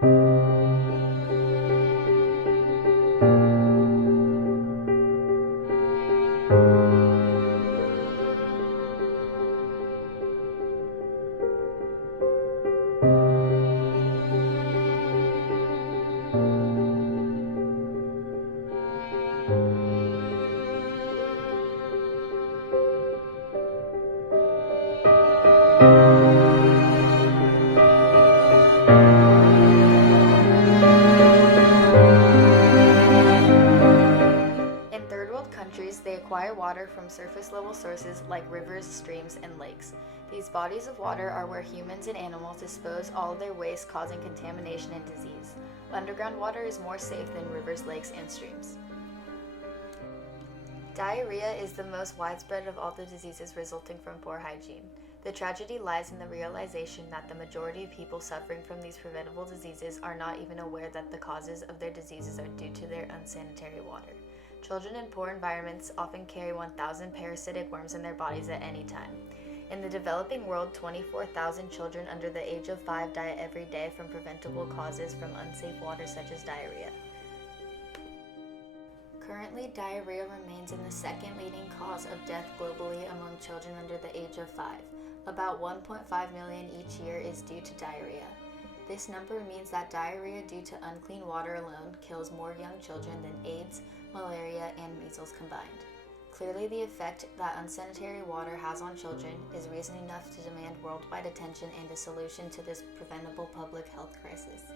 In third world countries, they acquire water from surface level sources like rivers, streams, and lakes. These bodies of water are where humans and animals dispose all of their waste, causing contamination and disease. Underground water is more safe than rivers, lakes, and streams. Diarrhea is the most widespread of all the diseases resulting from poor hygiene. The tragedy lies in the realization that the majority of people suffering from these preventable diseases are not even aware that the causes of their diseases are due to their unsanitary water. Children in poor environments often carry 1,000 parasitic worms in their bodies at any time. In the developing world, 24,000 children under the age of 5 die every day from preventable causes from unsafe water such as diarrhea. Currently, diarrhea remains in the second leading cause of death globally among children under the age of 5. About 1.5 million each year is due to diarrhea. This number means that diarrhea due to unclean water alone kills more young children than AIDS, malaria, and measles combined. Clearly, the effect that unsanitary water has on children is reason enough to demand worldwide attention and a solution to this preventable public health crisis.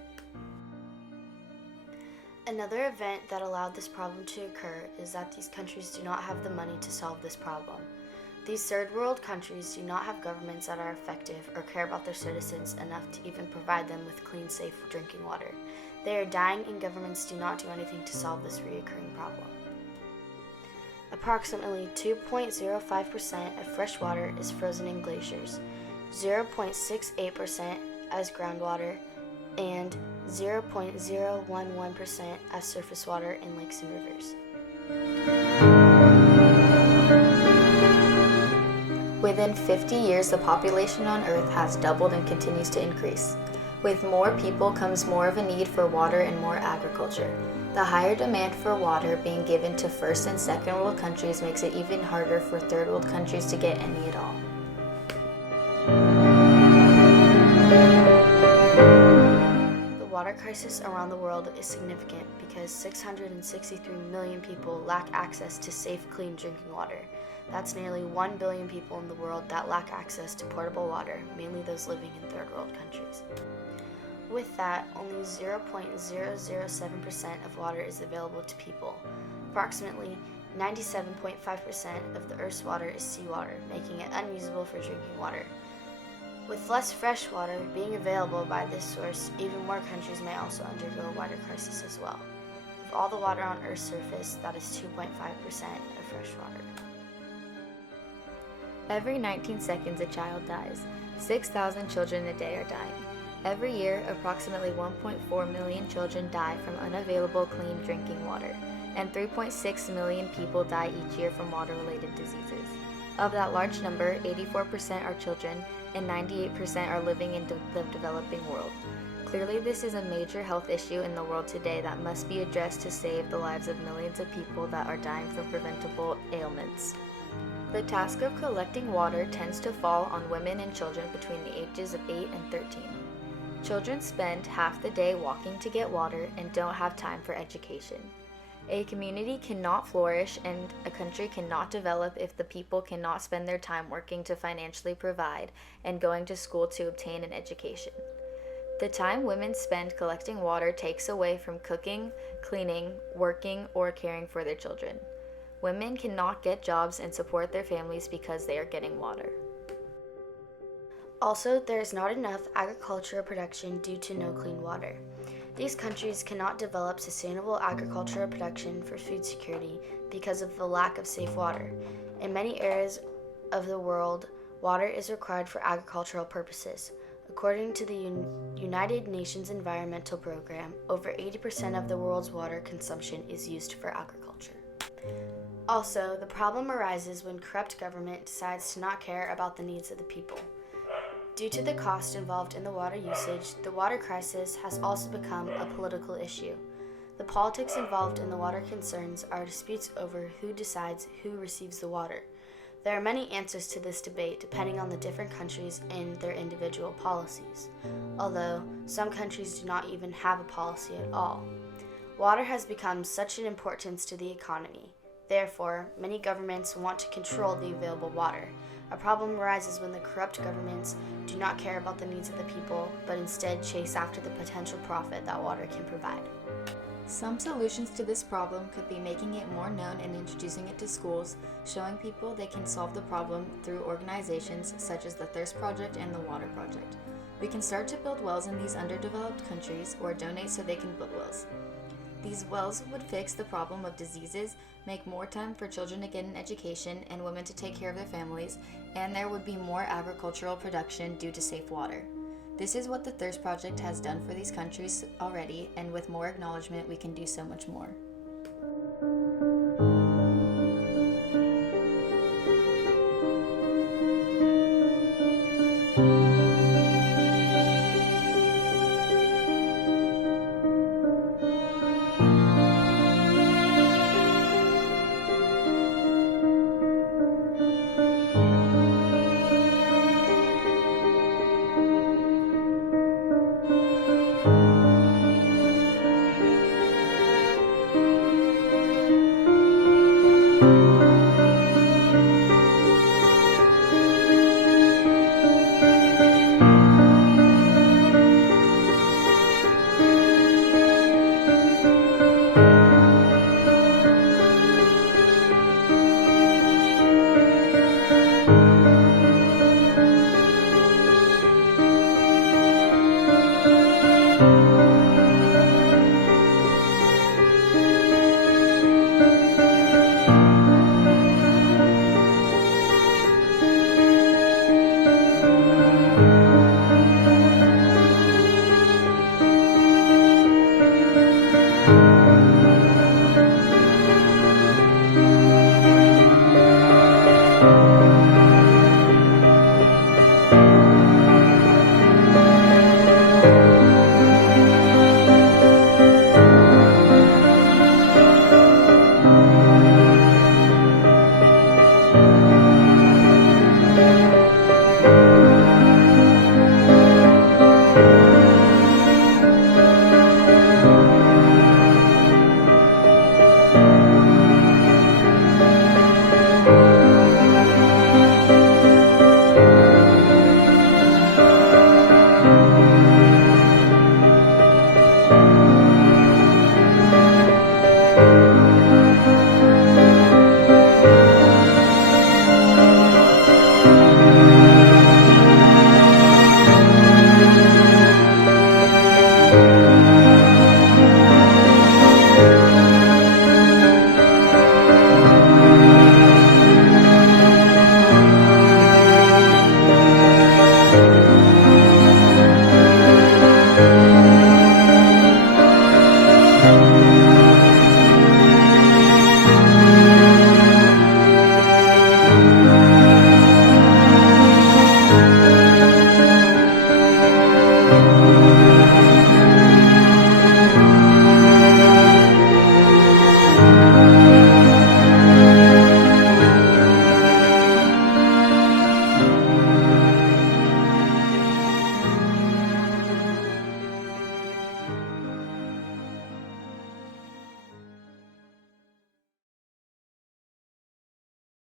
Another event that allowed this problem to occur is that these countries do not have the money to solve this problem. These third world countries do not have governments that are effective or care about their citizens enough to even provide them with clean, safe drinking water. They are dying and governments do not do anything to solve this recurring problem. Approximately 2.05% of fresh water is frozen in glaciers, 0.68% as groundwater, and 0.011% as surface water in lakes and rivers. Within 50 years, the population on Earth has doubled and continues to increase. With more people comes more of a need for water and more agriculture. The higher demand for water being given to first and second world countries makes it even harder for third world countries to get any at all. The water crisis around the world is significant because 663 million people lack access to safe, clean drinking water. That's nearly 1 billion people in the world that lack access to potable water, mainly those living in third world countries. With that, only 0.007% of water is available to people. Approximately 97.5% of the Earth's water is seawater, making it unusable for drinking water. With less fresh water being available by this source, even more countries may also undergo a water crisis as well. Of all the water on Earth's surface, that is 2.5% of fresh water. Every 19 seconds, a child dies. 6,000 children a day are dying. Every year, approximately 1.4 million children die from unavailable clean drinking water, and 3.6 million people die each year from water-related diseases. Of that large number, 84% are children, and 98% are living in the developing world. Clearly, this is a major health issue in the world today that must be addressed to save the lives of millions of people that are dying from preventable ailments. The task of collecting water tends to fall on women and children between the ages of 8 and 13. Children spend half the day walking to get water and don't have time for education. A community cannot flourish and a country cannot develop if the people cannot spend their time working to financially provide and going to school to obtain an education. The time women spend collecting water takes away from cooking, cleaning, working, or caring for their children. Women cannot get jobs and support their families because they are getting water. Also, there is not enough agricultural production due to no clean water. These countries cannot develop sustainable agricultural production for food security because of the lack of safe water. In many areas of the world, water is required for agricultural purposes. According to the United Nations Environmental Program, over 80% of the world's water consumption is used for agriculture. Also, the problem arises when corrupt government decides to not care about the needs of the people. Due to the cost involved in the water usage, the water crisis has also become a political issue. The politics involved in the water concerns are disputes over who decides who receives the water. There are many answers to this debate depending on the different countries and their individual policies, although some countries do not even have a policy at all. Water has become such an importance to the economy. Therefore, many governments want to control the available water. A problem arises when the corrupt governments do not care about the needs of the people, but instead chase after the potential profit that water can provide. Some solutions to this problem could be making it more known and introducing it to schools, showing people they can solve the problem through organizations such as the Thirst Project and the Water Project. We can start to build wells in these underdeveloped countries or donate so they can build wells. These wells would fix the problem of diseases, make more time for children to get an education and women to take care of their families, and there would be more agricultural production due to safe water. This is what the Thirst Project has done for these countries already, and with more acknowledgement, we can do so much more.